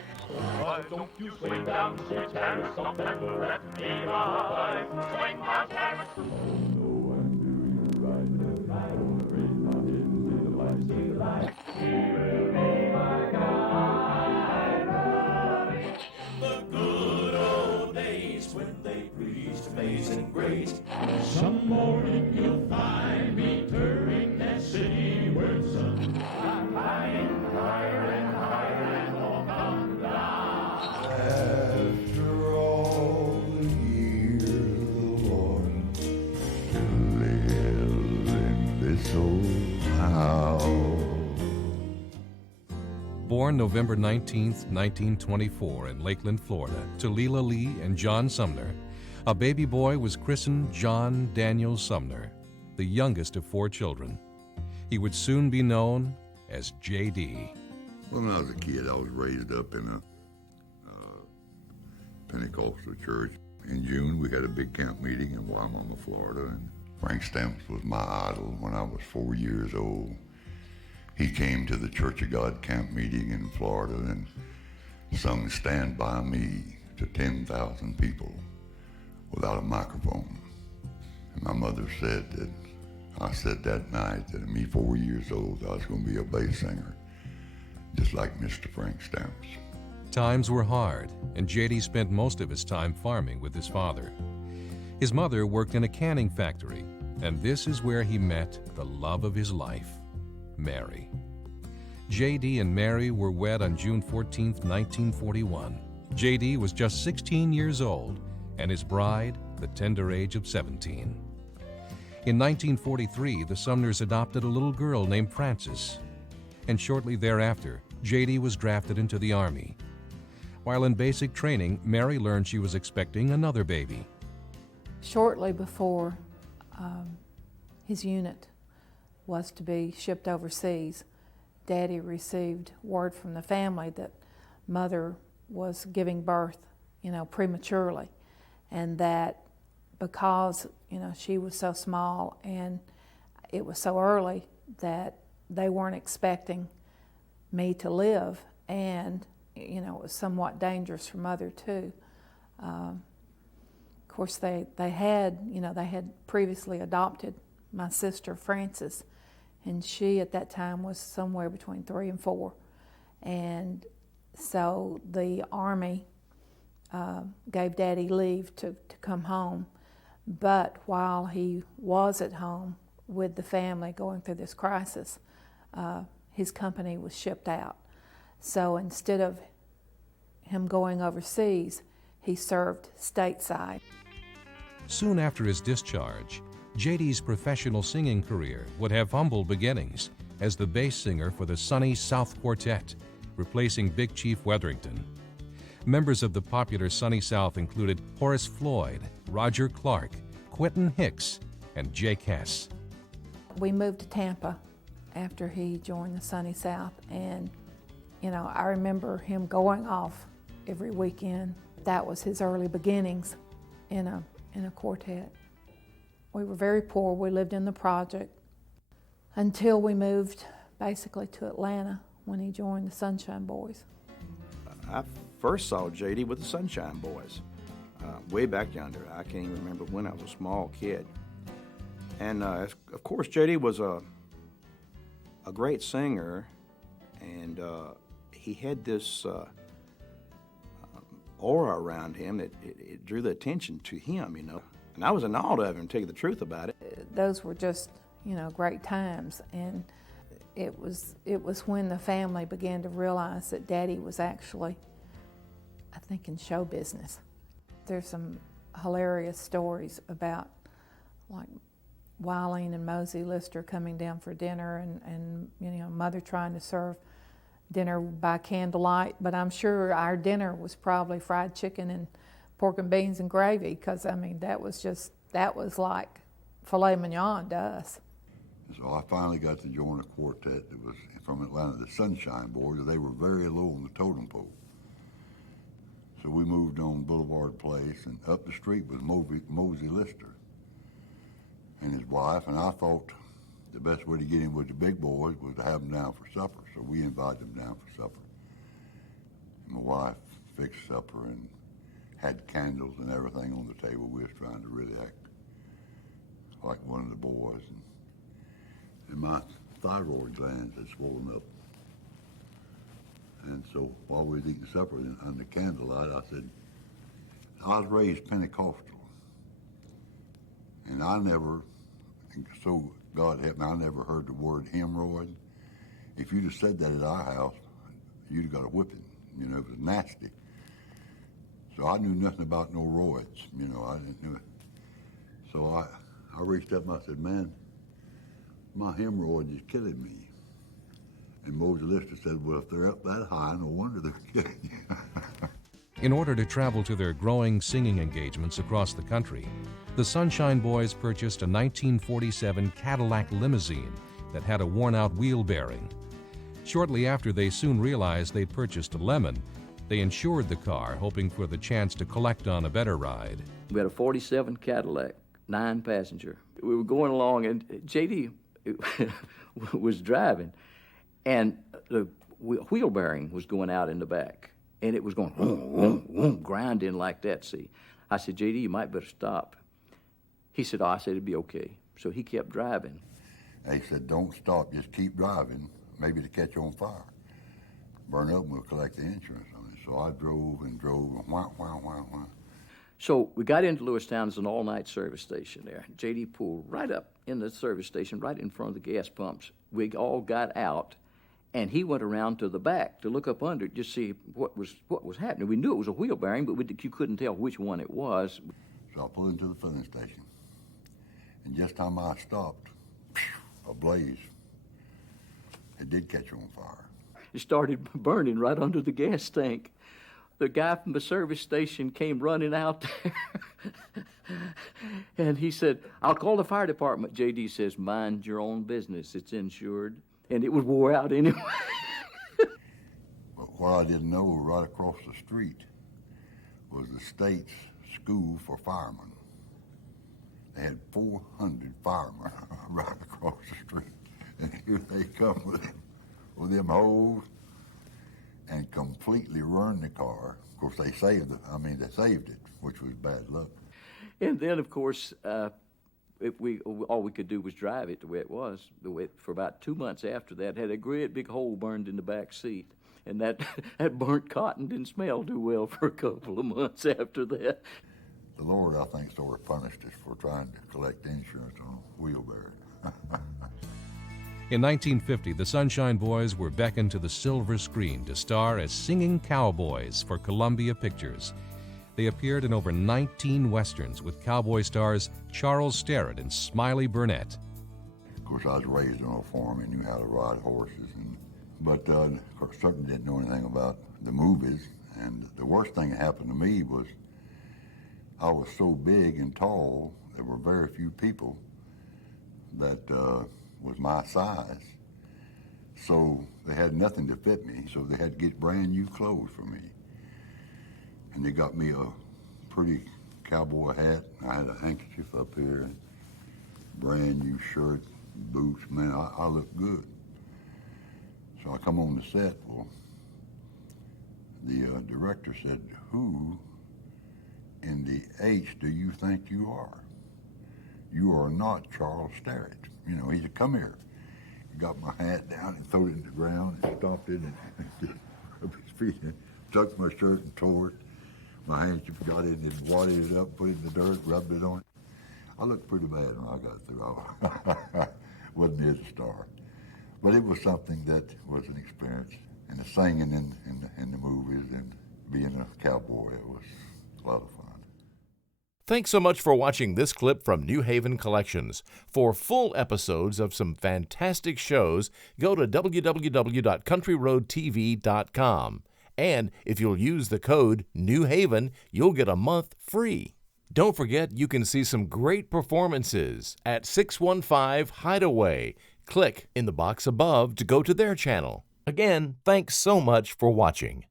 Why don't you swing down, sweet Harris, something let me ride? Swing my Harris. Oh no, I'm doing right. I don't raise my head and see the light, see the light. He will be my guide. The good old days when they preached amazing grace. Some morning you'll find me turning that city where the sun flying higher and higher and on down. After all the years, the Lord to live in this old house. Born November 19, 1924 in Lakeland, Florida, to Leela Lee and John Sumner, a baby boy was christened John Daniel Sumner, the youngest of 4 children. He would soon be known as J.D. When I was a kid, I was raised up in a Pentecostal church. In June, we had a big camp meeting in Wimauma, Florida, and Frank Stamps was my idol when I was 4 years old. He came to the Church of God camp meeting in Florida and sung Stand By Me to 10,000 people without a microphone. And my mother said that, I said that night that at me 4 years old, I was going to be a bass singer, just like Mr. Frank Stamps. Times were hard, and J.D. spent most of his time farming with his father. His mother worked in a canning factory, and this is where he met the love of his life, Mary. J.D. and Mary were wed on June 14, 1941. J.D. was just 16 years old, and his bride the tender age of 17. In 1943, the Sumners adopted a little girl named Frances, and shortly thereafter, J.D. was drafted into the Army. While in basic training, Mary learned she was expecting another baby. Shortly before his unit was to be shipped overseas, Daddy received word from the family that Mother was giving birth, prematurely, and that because, she was so small and it was so early that they weren't expecting me to live, and, it was somewhat dangerous for Mother too. Of course, they had previously adopted my sister Frances, and she at that time was somewhere between 3 and 4. And so the Army gave Daddy leave to come home. But while he was at home with the family going through this crisis, his company was shipped out. So instead of him going overseas, he served stateside. Soon after his discharge, J.D.'s professional singing career would have humble beginnings as the bass singer for the Sunny South Quartet, replacing Big Chief Wetherington. Members of the popular Sunny South included Horace Floyd, Roger Clark, Quentin Hicks, and Jake Hess. We moved to Tampa after he joined the Sunny South, and I remember him going off every weekend. That was his early beginnings in a quartet. We were very poor. We lived in the project until we moved basically to Atlanta when he joined the Sunshine Boys. I first saw J.D. with the Sunshine Boys, way back yonder. I can't even remember when. I was a small kid. And of course, J.D. was a great singer, and he had this aura around him that it drew the attention to him, And I was in awe of him, to tell you the truth about it. Those were just, great times, and it was when the family began to realize that Daddy was actually, I think, in show business. There's some hilarious stories about, like, Wileen and Mosey Lister coming down for dinner, and Mother trying to serve dinner by candlelight, but I'm sure our dinner was probably fried chicken and pork and beans and gravy, because that was like filet mignon to us. So I finally got to join a quartet that was from Atlanta, the Sunshine Boys. They were very low on the totem pole. So we moved on Boulevard Place, and up the street was Mosey Lister and his wife, and I thought the best way to get in with the big boys was to have them down for supper. So we invited them down for supper. And my wife fixed supper and had candles and everything on the table. We was trying to really act like one of the boys. And my thyroid glands had swollen up. And so while we was eating supper under candlelight, I said, I was raised Pentecostal. And so God help me, I never heard the word hemorrhoid. If you'd have said that at our house, you'd have got a whipping. You know, it was nasty. So I knew nothing about no roids. You know, I didn't know it. So I reached up and I said, man, my hemorrhoid is killing me. And Moses Lister said, well, if they're up that high, no wonder they're killing you. In order to travel to their growing singing engagements across the country, the Sunshine Boys purchased a 1947 Cadillac limousine that had a worn-out wheel bearing. Shortly after they soon realized they'd purchased a lemon, they insured the car, hoping for the chance to collect on a better ride. We had a 47 Cadillac, 9-passenger. We were going along, and J.D. was driving, and the wheel bearing was going out in the back, and it was going vroom, vroom, vroom, grinding like that, see. I said, J.D., you might better stop. He said, oh, I said, it'd be okay. So he kept driving. They said, don't stop, just keep driving, maybe to catch on fire. Burn up and we'll collect the insurance on it. So I drove and wah, wah, wah, wah. So we got into Lewistown. There's an all-night service station there. J.D. pulled right up in the service station, right in front of the gas pumps. We all got out, and he went around to the back to look up under it, just see what was happening. We knew it was a wheel bearing, but you couldn't tell which one it was. So I pulled into the filling station, and just time I stopped, a blaze. It did catch on fire. It started burning right under the gas tank. The guy from the service station came running out there. And he said, I'll call the fire department. J.D. says, mind your own business. It's insured. And it was wore out anyway. But what I didn't know, right across the street was the state's school for firemen. They had 400 firemen right across the street. And here they come with them hose and completely ruined the car. Of course, they saved it, which was bad luck. And then, of course, all we could do was drive it the way it was. For about 2 months after that, had a great big hole burned in the back seat. And that burnt cotton didn't smell too well for a couple of months after that. The Lord, I think, sort of punished us for trying to collect insurance on a wheelbarrow. In 1950, the Sunshine Boys were beckoned to the silver screen to star as singing cowboys for Columbia Pictures. They appeared in over 19 westerns with cowboy stars Charles Starrett and Smiley Burnett. Of course, I was raised on a farm and knew how to ride horses, but of course, certainly didn't know anything about the movies. And the worst thing that happened to me was I was so big and tall, there were very few people that was my size. So they had nothing to fit me, so they had to get brand new clothes for me. And they got me a pretty cowboy hat. I had a handkerchief up here, and brand new shirt, boots. Man, I looked good. So I come on the set. Well, the director said, who in the H do you think you are? You are not Charles Starrett. You know, he said, come here. He got my hat down and threw it in the ground and stomped it and rubbed his feet in, tucked my shirt and tore it. My handkerchief got it and wadded it up, put it in the dirt, rubbed it on it. I looked pretty bad when I got through. I wasn't near the star. But it was something that was an experience. And the singing in the movies and being a cowboy, it was a lot of fun. Thanks so much for watching this clip from New Haven Collections. For full episodes of some fantastic shows, go to www.countryroadtv.com. And if you'll use the code New Haven, you'll get a month free. Don't forget you can see some great performances at 615 Hideaway. Click in the box above to go to their channel. Again, thanks so much for watching.